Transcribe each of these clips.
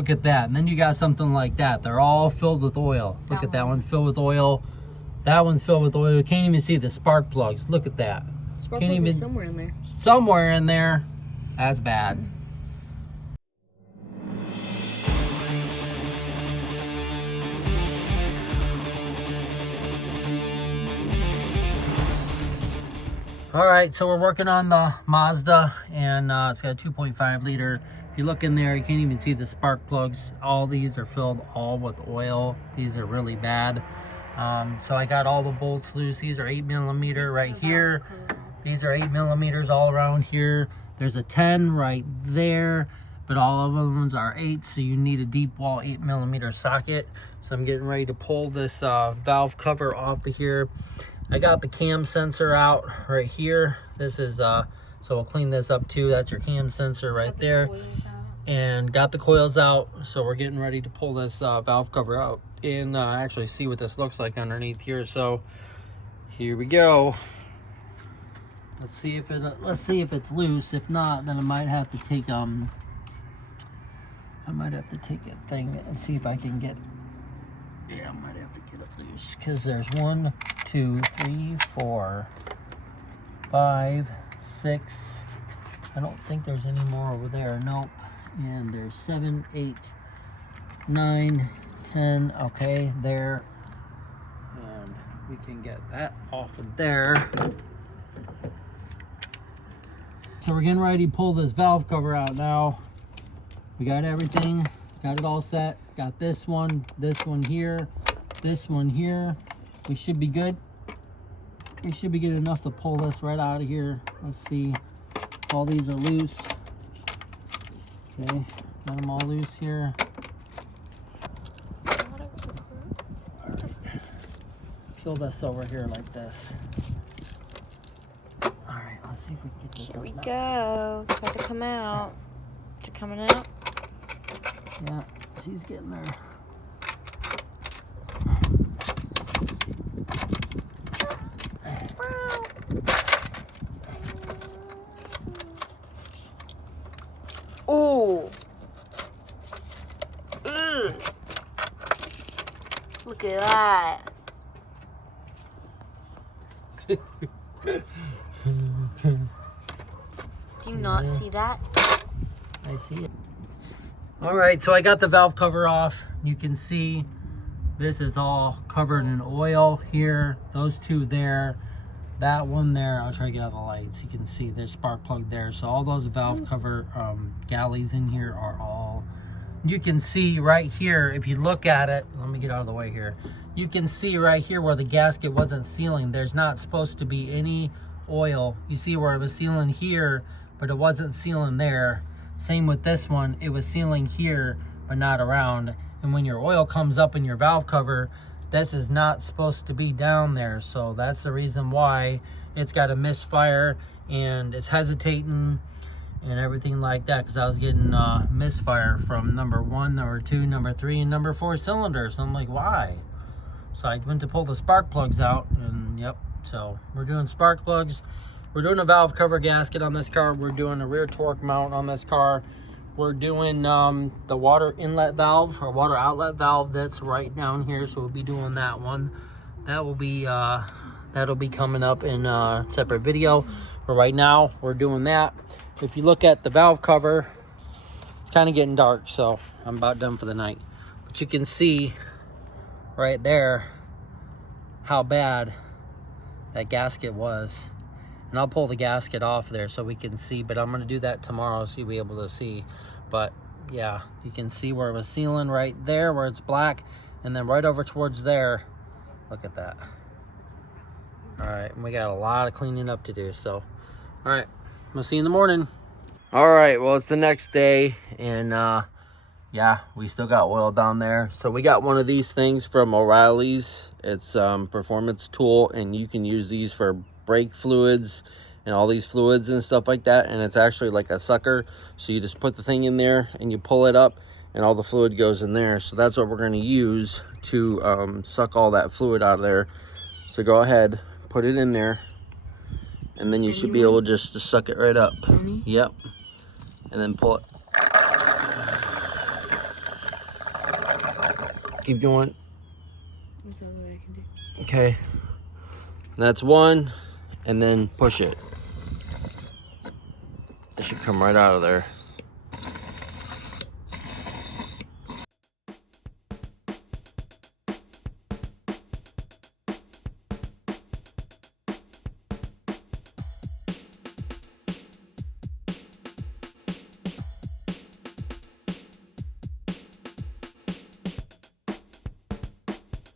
Look at that. And then you got something like that. They're all filled with oil. Look at that one's filled with oil. That one's filled with oil. You can't even see the spark plugs. Look at that. Spark plug is somewhere in there. Somewhere in there. That's bad. All right, so we're working on the Mazda, and it's got a 2.5-liter. If you look in there, you can't even see the spark plugs. All these are filled all with oil. These are really bad. So I got all the bolts loose. These are 8mm right here. These are 8mm all around here. There's a 10 right there, but all of them are 8, so you need a deep wall 8mm socket. So I'm getting ready to pull this valve cover off of here. I got the cam sensor out right here. This is, so we'll clean this up too. That's your cam sensor right there. And got the coils out. So we're getting ready to pull this valve cover out and actually see what this looks like underneath here. So here we go. Let's see if it's loose. If not, then I might have to take a thing and see if I can get. Yeah, I might have to get it loose because there's 1, 2, 3, 4, 5, 6. I don't think there's any more over there. Nope. And there's 7, 8, 9, 10. Okay, there. And we can get that off of there. So we're getting ready to pull this valve cover out now. We got everything. Got it all set. Got this one here, this one here. We should be good. We should be good enough to pull this right out of here. Let's see. All these are loose. Okay, got them all loose here. Peel this over here like this. All right, let's see if we can get this. Here we go. It's about to come out. Is it coming out? Yeah, she's getting there. Oh. Look at that. Do you not see that? I see it. All right, so I got the valve cover off. You can see this is all covered in oil here. Those two there, that one there. I'll try to get out the lights. You can see there's spark plug there. So all those valve cover galleys in here are all. You can see right here, if you look at it, let me get out of the way here. You can see right here where the gasket wasn't sealing. There's not supposed to be any oil. You see where it was sealing here, but it wasn't sealing there. Same with this one, it was sealing here, but not around. And when your oil comes up in your valve cover, this is not supposed to be down there. So that's the reason why it's got a misfire and it's hesitating and everything like that. Because I was getting misfire from number 1, number 2, number 3, and number 4 cylinders. So I'm like, why? So I went to pull the spark plugs out, and yep. So we're doing spark plugs. We're doing a valve cover gasket on this car. We're doing a rear torque mount on this car. We're doing the water inlet valve or water outlet valve that's right down here. So we'll be doing that one. That will be that'll be coming up in a separate video. But right now we're doing that. If you look at the valve cover, it's kind of getting dark, so I'm about done for the night. But you can see right there how bad that gasket was. And I'll pull the gasket off there so we can see, but I'm going to do that tomorrow so you'll be able to see. But yeah, you can see where it was sealing right there where it's black, and then right over towards there. Look at that. All right, and we got a lot of cleaning up to do. So, all right, we'll see you in the morning. All right, well, it's the next day, and yeah, we still got oil down there. So we got one of these things from O'Reilly's. It's performance tool, and you can use these for brake fluids and all these fluids and stuff like that. And it's actually like a sucker, so you just put the thing in there and you pull it up and all the fluid goes in there. So that's what we're going to use to suck all that fluid out of there. So go ahead, put it in there, and then you should be able just to suck it right up. Yep. And then pull it. Keep going. That's the other way I can do. Okay. That's one, and then push it. It should come right out of there.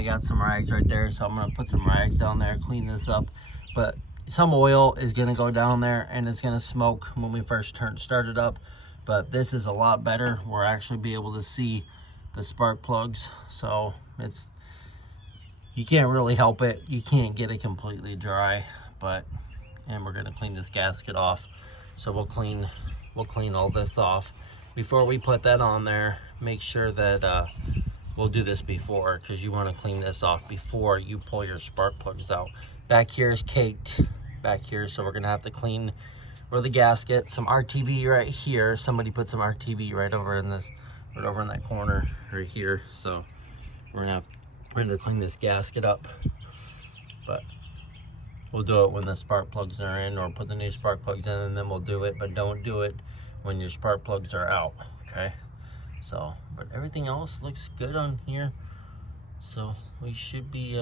I got some rags right there, so I'm gonna put some rags down there, clean this up. But some oil is gonna go down there and it's gonna smoke when we first start it up. But this is a lot better. We're actually be able to see the spark plugs. So it's, you can't really help it. You can't get it completely dry, and we're gonna clean this gasket off. So we'll clean all this off. Before we put that on there, make sure that we'll do this before, because you want to clean this off before you pull your spark plugs out. Back here is caked back here, so we're gonna have to clean for the gasket. Some RTV right here. Somebody put some RTV right over in that corner right here. So we're gonna clean this gasket up, but we'll do it when the spark plugs are in, or put the new spark plugs in, and then we'll do it. But don't do it when your spark plugs are out, okay? So, but everything else looks good on here, so we should be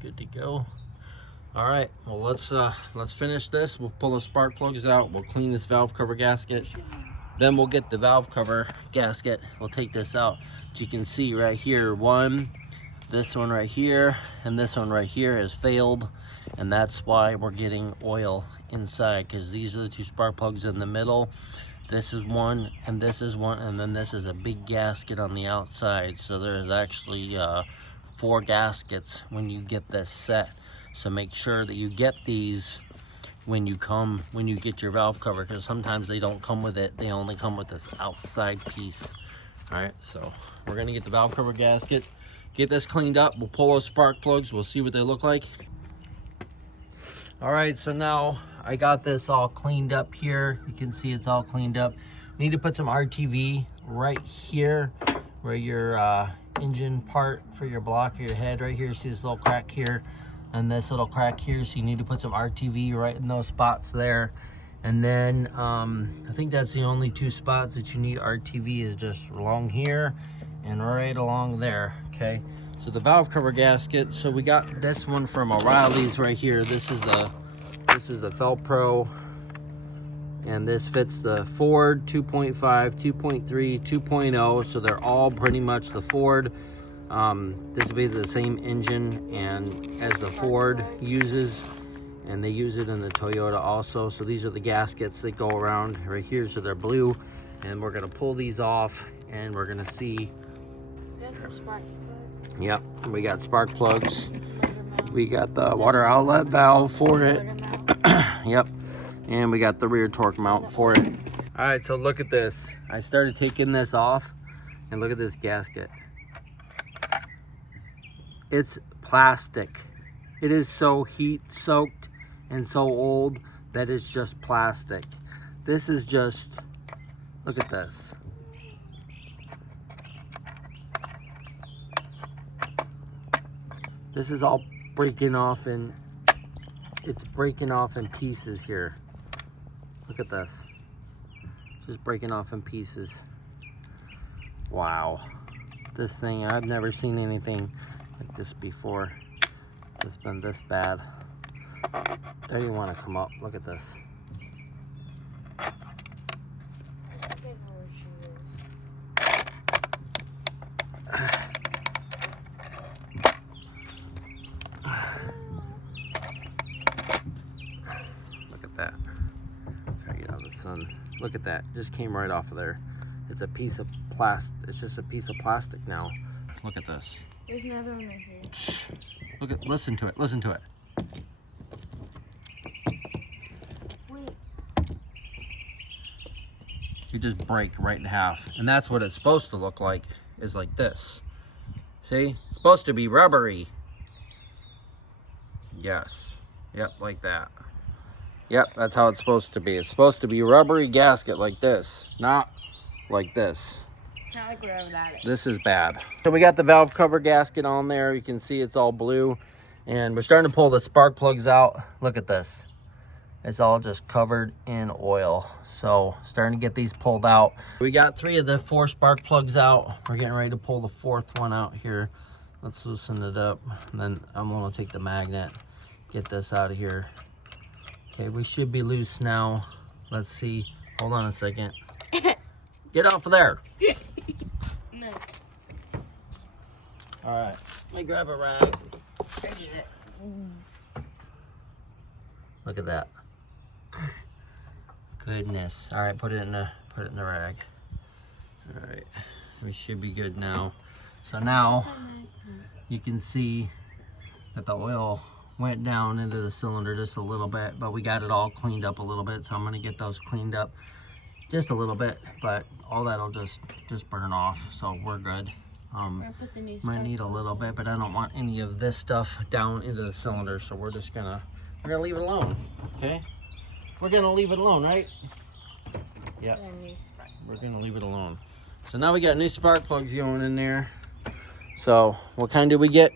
good to go. All right, well, let's finish this. We'll pull the spark plugs out. We'll clean this valve cover gasket. Then we'll get the valve cover gasket. We'll take this out. As you can see right here, this one right here, and this one right here has failed, and that's why we're getting oil inside, because these are the two spark plugs in the middle. This is one, and this is one, and then this is a big gasket on the outside. So there's actually 4 gaskets when you get this set. So make sure that you get these when you get your valve cover, because sometimes they don't come with it. They only come with this outside piece. All right, so we're gonna get the valve cover gasket, get this cleaned up. We'll pull those spark plugs. We'll see what they look like. All right, so now I got this all cleaned up here. You can see it's all cleaned up. We need to put some RTV right here where your engine part for your block or your head right here. See this little crack here and this little crack here. So you need to put some RTV right in those spots there. And then I think that's the only 2 spots that you need RTV, is just along here and right along there, okay? So the valve cover gasket, so we got this one from O'Reilly's right here. This is the Felpro, and this fits the Ford 2.5, 2.3, 2.0. So they're all pretty much the Ford. This will be the same engine and as the Ford uses, and they use it in the Toyota also. So these are the gaskets that go around right here. So they're blue, and we're gonna pull these off, and we're gonna see. We got some spark plugs. Yep, we got spark plugs. We got the water outlet valve for it. Yep, and we got the rear torque mount for it. All right, so look at this. I started taking this off, and look at this gasket. It's plastic. It is so heat soaked and so old that it's just plastic. This is just, look at this. This is all breaking off, and it's breaking off in pieces here. Look at this. Just breaking off in pieces. Wow. This thing, I've never seen anything like this before. It's been this bad. Don't even want to come up. Look at this. That. Try to get out of the sun. Look at that. Just came right off of there. It's a piece of plastic. It's just a piece of plastic now. Look at this. There's another one right here. Look at, listen to it. Listen to it. Wait. You just break right in half. And that's what it's supposed to look like, is like this. See? It's supposed to be rubbery. Yes. Yep, like that. Yep, that's how it's supposed to be. It's supposed to be rubbery gasket like this, not like this. This is bad. So we got the valve cover gasket on there. You can see it's all blue. And we're starting to pull the spark plugs out. Look at this. It's all just covered in oil. So starting to get these pulled out. We got 3 of the 4 spark plugs out. We're getting ready to pull the 4th one out here. Let's loosen it up. And then I'm gonna take the magnet, get this out of here. Okay, we should be loose now. Let's see. Hold on a second. Get off of there. No. All right, let me grab a rag. Look at that. Goodness. All right, put it in the rag. All right, we should be good now. So now you can see that the oil went down into the cylinder just a little bit, but we got it all cleaned up a little bit. So I'm gonna get those cleaned up just a little bit, but all that'll just burn off. So we're good. Might need a little bit, but I don't want any of this stuff down into the cylinder. So we're gonna leave it alone. Okay, we're gonna leave it alone, right? Yeah, we're gonna leave it alone. So now we got new spark plugs going in there. So what kind do we get?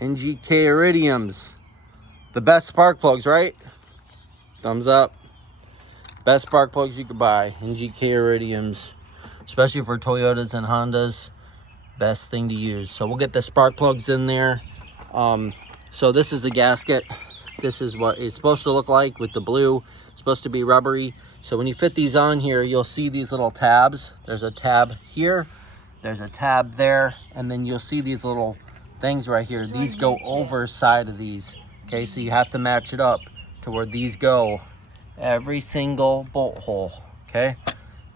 NGK Iridiums, the best spark plugs, right? Thumbs up. Best spark plugs you could buy. NGK Iridiums, especially for Toyotas and Hondas, best thing to use. So we'll get the spark plugs in there. So this is the gasket. This is what it's supposed to look like with the blue. It's supposed to be rubbery. So when you fit these on here, you'll see these little tabs. There's a tab here, there's a tab there, and then you'll see these little things right here. These go over side of these. Okay, so you have to match it up to where these go. Every single bolt hole. Okay,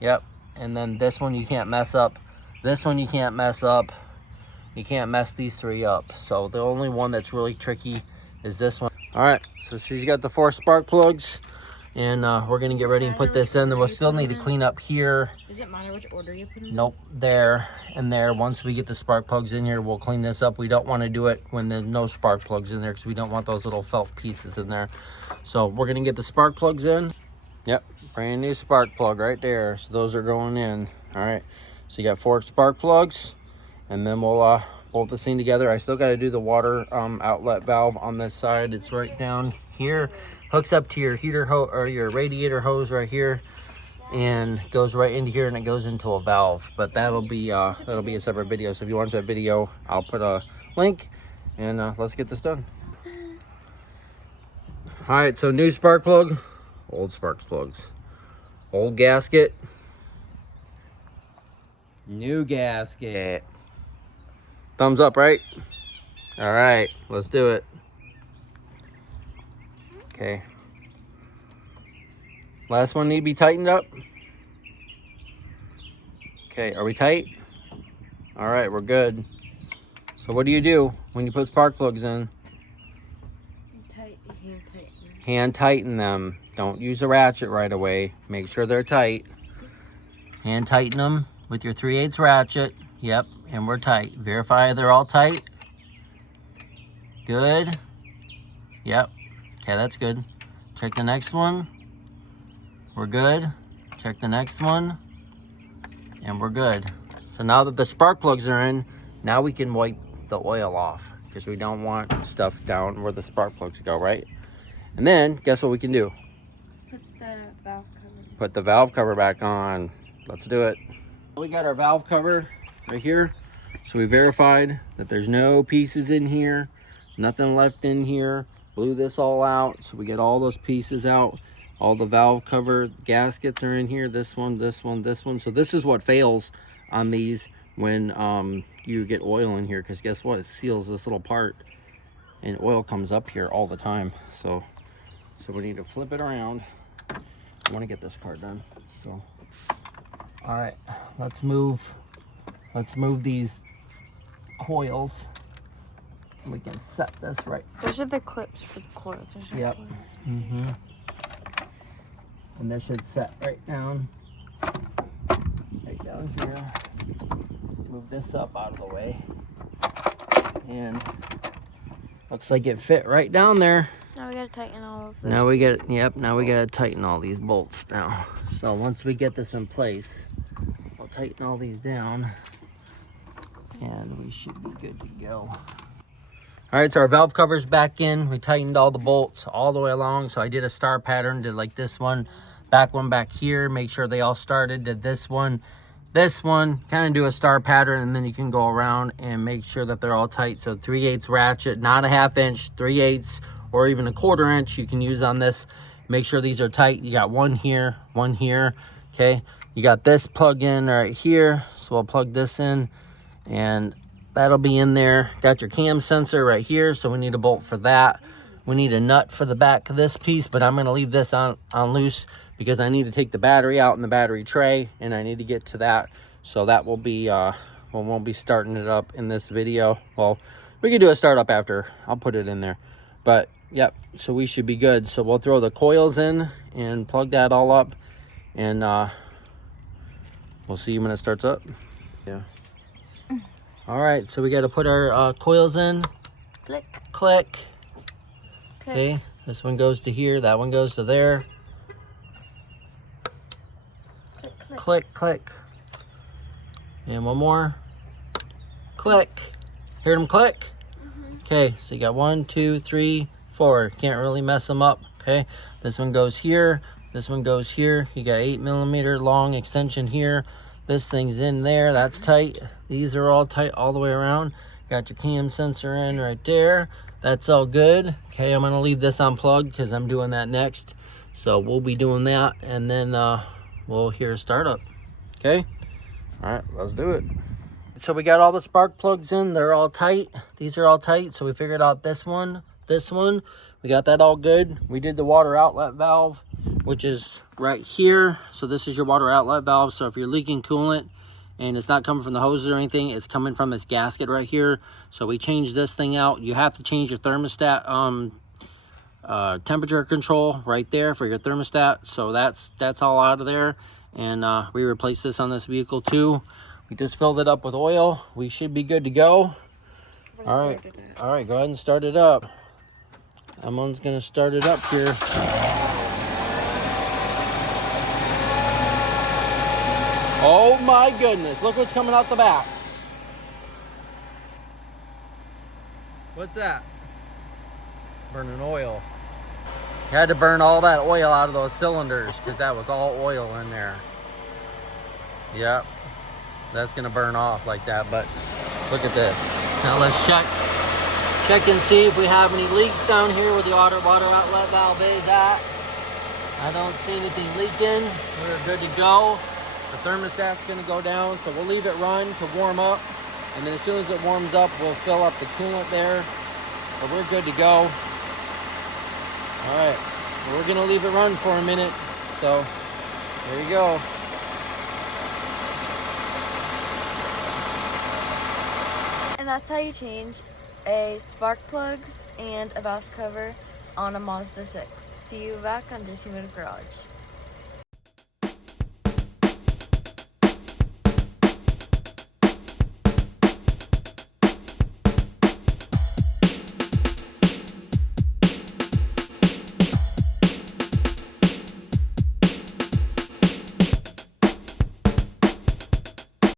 yep. And then this one you can't mess up. This one you can't mess up. You can't mess these 3 up. So the only one that's really tricky is this one. All right, so she's got the 4 spark plugs, and we're gonna get ready and put this in. Then we'll still need to clean up here. Does it matter which order you put them in? Nope, there and there. Once we get the spark plugs in here, we'll clean this up. We don't want to do it when there's no spark plugs in there because we don't want those little felt pieces in there. So we're gonna get the spark plugs in. Yep, brand new spark plug right there. So those are going in. All right, so you got 4 spark plugs, and then we'll bolt this thing together. I still got to do the water outlet valve on this side. It's right down here, hooks up to your heater hose or your radiator hose right here, and goes right into here, and it goes into a valve. But that'll be a separate video. So if you watch that video, I'll put a link, and let's get this done. All right, so new spark plug, old spark plugs, old gasket, new gasket. Thumbs up, right? All right, let's do it. Okay. Last one need to be tightened up. Okay, are we tight? All right, we're good. So what do you do when you put spark plugs in? Hand tighten them. Don't use a ratchet right away. Make sure they're tight. Hand tighten them with your 3/8 ratchet. Yep, and we're tight. Verify they're all tight. Good. Yep. Okay, that's good. Check the next one. We're good. Check the next one. And we're good. So now that the spark plugs are in, now we can wipe the oil off because we don't want stuff down where the spark plugs go, right? And then, guess what we can do? Put the valve cover. Put the valve cover back on. Let's do it. We got our valve cover right here. So we verified that there's no pieces in here, nothing left in here. Blew this all out, so we get all those pieces out. All the valve cover gaskets are in here. This one, this one, this one. So this is what fails on these when you get oil in here, because guess what? It seals this little part, and oil comes up here all the time. So we need to flip it around. I want to get this part done. So, all right, let's move these coils. We can set this right. Those are the clips for the coils. Yep. And this should set right down here. Move this up out of the way, and looks like it fit right down there. Now we gotta tighten all of this. Now we gotta tighten all these bolts now. So once we get this in place, I'll tighten all these down and we should be good to go. All right, so our valve cover's back in. We tightened all the bolts all the way along. So I did a star pattern, did like this one back here, make sure they all started, did this one, kind of do a star pattern, and then you can go around and make sure that they're all tight. So 3/8 ratchet, not a 1/2 inch, 3/8 or even a 1/4 inch you can use on this. Make sure these are tight. You got one here, okay? You got this plug in right here, so we'll plug this in and that'll be in there. Got your cam sensor right here, so we need a bolt for that. We need a nut for the back of this piece, but I'm gonna leave this on loose because I need to take the battery out in the battery tray and I need to get to that. So that will be, we won't be starting it up in this video. Well, we can do a startup after. I'll put it in there. But yep, so we should be good. So we'll throw the coils in and plug that all up and we'll see you when it starts up. Yeah. All right, so we got to put our coils in. Click. Okay, this one goes to here, that one goes to there. Click. And one more. Click. Hear them click? Okay, so you got 1, 2, 3, 4. Can't really mess them up. Okay, this one goes here. This one goes here. You got 8mm long extension here. This thing's in there, that's tight. These are all tight all the way around. Got your cam sensor in right there. That's all good. Okay, I'm gonna leave this unplugged because I'm doing that next. So we'll be doing that and then we'll hear a startup. Okay, all right, let's do it. So we got all the spark plugs in, they're all tight. These are all tight, so we figured out this one. We got that all good. We did the water outlet valve, which is right here. So this is your water outlet valve. So if you're leaking coolant and it's not coming from the hoses or anything, it's coming from this gasket right here. So we changed this thing out. You have to change your thermostat temperature control right there for your thermostat. So that's all out of there. And we replaced this on this vehicle too. We just filled it up with oil. We should be good to go. All right, go ahead and start it up. Someone's gonna start it up here. Oh my goodness, look what's coming out the back. What's that? Burning oil. You had to burn all that oil out of those cylinders because that was all oil in there. Yep, that's gonna burn off like that, but look at this. Now let's check and see if we have any leaks down here where the water outlet valve is at. I don't see anything leaking. We're good to go. The thermostat's gonna go down, so we'll leave it run to warm up. And then as soon as it warms up, we'll fill up the coolant there. But we're good to go. All right, well, we're gonna leave it run for a minute. So there you go. And that's how you change a spark plugs and a valve cover on a Mazda 6. See you back on JCMOBILEGARAGE.